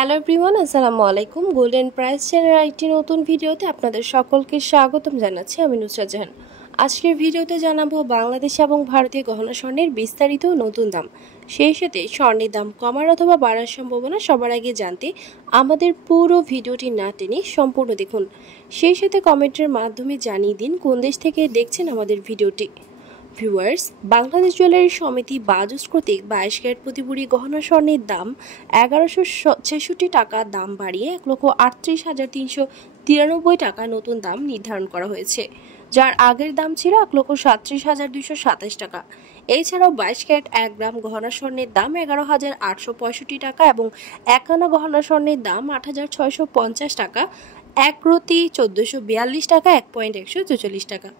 Hello everyone, আসসালামু আলাইকুম। Golden price চ্যানেলের একটি নতুন ভিডিওতে আপনাদের সকলকে স্বাগতম জানাচ্ছি। আমি নুসরাত জাহান। আজকের ভিডিওতে জানাবো বাংলাদেশ এবং ভারতীয় গহনা স্বর্ণের বিস্তারিত নতুন দাম, সেই সাথে স্বর্ণের দাম কমার অথবা বাড়ার সম্ভাবনা সবার আগে জানতে আমাদের পুরো ভিডিওটি না টেনে সম্পূর্ণ দেখুন। সেই সাথে কমেন্টের মাধ্যমে জানিয়ে দিন কোন দেশ থেকে দেখছেন আমাদের ভিডিওটি। ভিউয়ার্স, বাংলাদেশ জুয়েলারি সমিতি বাজুস কর্তৃক 22 ক্যারেট প্রতি ভরি গহনা স্বর্ণের দাম 1166 টাকা দাম বাড়িয়ে 1,38,393 টাকা নতুন দাম নির্ধারণ করা হয়েছে, যার আগের দাম ছিল 1,37,227 টাকা। এছাড়াও 22 ক্যারেট 1 গ্রাম গহনা স্বর্ণের দাম 11,865 টাকা এবং 1 আনা গহনা স্বর্ণের দাম 8,650 টাকা, 1 প্রতি 1442 টাকা, 1.144 টাকা।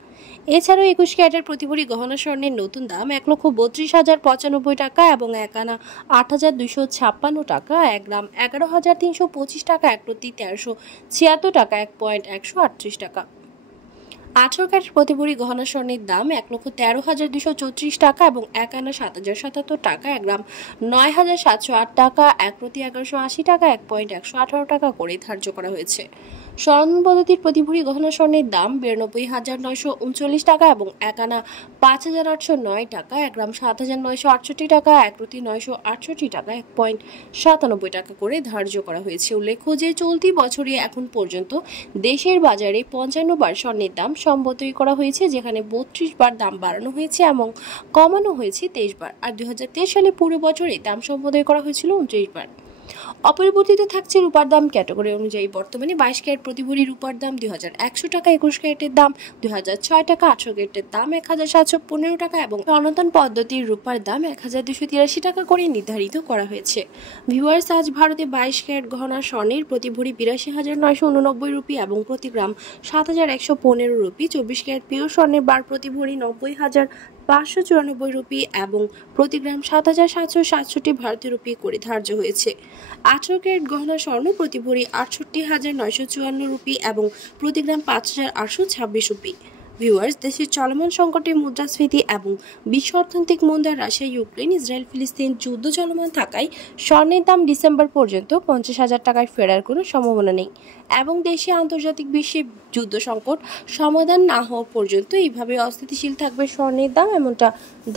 এছাড়াও 21 ক্যারেটের প্রতি ভরি গহনা স্বর্ণের নতুন দাম 1,32,095 টাকা এবং 1 আনা 8,256 টাকা, 1 গ্রাম 11,325 টাকা, 1 প্রতি 1376 টাকা, 1.138 টাকা। 18 ক্যারেট প্রতি ভরি গহনা স্বর্ণের দাম 1,13,234 টাকা এবং 1 আনা 7,077 টাকা, 1 গ্রাম 9,708 টাকা, 1 প্রতি 1180 টাকা, 1.118 টাকা করে ধার্য করা হয়েছে। স্বর্ণ পদ্ধতির প্রতি ভরি গহনা স্বর্ণের দাম 92,939 টাকা এবং 1 আনা 5,809 টাকা, 1 গ্রাম 7,968 টাকা, 1 প্রতি 968 টাকা, 1.97 টাকা করে ধার্য করা হয়েছে। উল্লেখ্য যে চলতি বছরে এখন পর্যন্ত দেশের বাজারে 55 বার স্বর্ণের দাম সম্বোধন করা হয়েছে, যেখানে 32 বার দাম বাড়ানো হয়েছে এবং কমানো হয়েছে 23 বার, আর 2023 সালে পুরো বছরে দাম সম্বোধন করা হয়েছিল 29 বার। অপরিবর্তিত থাকছে রূপার দাম ক্যাটাগরি অনুযায়ী। বর্তমানে 22 ক্যারেট প্রতি ভরি রূপার দাম 2,100 টাকা, 21 ক্যারেটের দাম 2,006 টাকা, 18 ক্যারেটের দাম 1,715 টাকা এবং সনাতন পদ্ধতির রূপার দাম 1,283 টাকা করে নির্ধারিত করা হয়েছে। ভিউয়ার্স, আজ ভারতে 22 ক্যারেট গহনা স্বর্ণের প্রতি ভরি 82,989 রুপি এবং প্রতি গ্রাম 7,115 রুপি, 24 ক্যারেট পিওর স্বর্ণের বার প্রতি ভরি 90,594 রুপি এবং প্রতি গ্রাম 7,767 ভারতীয় রুপি করে ধার্য হয়েছে। 18 ক্যারেট গহনা স্বর্ণ প্রতি ভরি 68,954 রুপি এবং প্রতি গ্রাম 5,826 রুপি। ভিউয়ার্স, দেশের চলমান সংকটে মুদ্রাস্ফীতি এবং বিশ্ব অর্থনৈতিক মন্দা, রাশিয়া ইউক্রেন ইসরায়েল ফিলিস্তিন যুদ্ধ চলমান থাকায় স্বর্ণের দাম ডিসেম্বর পর্যন্ত 50,000 টাকায় ফেরার কোনো সম্ভাবনা নেই এবং দেশে আন্তর্জাতিক বিশ্বে যুদ্ধ সংকট সমাধান না হওয়া পর্যন্ত এইভাবে অস্থিতিশীল থাকবে স্বর্ণের দাম, এমনটা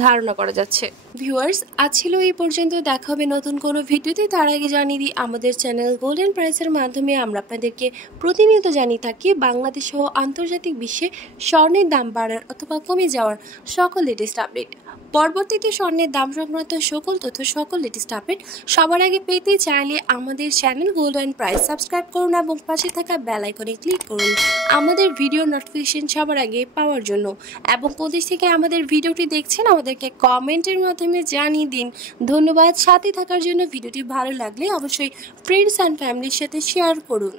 ধারণা করা যাচ্ছে। ভিউয়ার্স, আজ ছিল এই পর্যন্ত। দেখা হবে নতুন কোনো ভিডিওতে। তার আগে জানিয়ে দিই, আমাদের চ্যানেল গোল্ডেন প্রাইসের মাধ্যমে আমরা আপনাদেরকে প্রতিনিয়ত জানিয়ে থাকি বাংলাদেশ সহ আন্তর্জাতিক বিশ্বে স্বর্ণের দাম বাড়ার অথবা কমে যাওয়ার সকল লেটেস্ট আপডেট। পরবর্তীতে স্বর্ণের দাম সংক্রান্ত সকল তথ্য, সকল লেটেস্ট আপডেট সবার আগে পেতে চাইলে আমাদের চ্যানেল গোল্ডেন প্রাইস সাবস্ক্রাইব করুন এবং পাশে থাকা বেল আইকনে ক্লিক করুন আমাদের ভিডিও নোটিফিকেশন সবার আগে পাওয়ার জন্য। এবং কোন দেশ থেকে আমাদের ভিডিওটি দেখছেন আমাদেরকে কমেন্টের মাধ্যমে জানিয়ে দিন। ধন্যবাদ সাথে থাকার জন্য। ভিডিওটি ভালো লাগলে অবশ্যই ফ্রেন্ডস অ্যান্ড ফ্যামিলির সাথে শেয়ার করুন।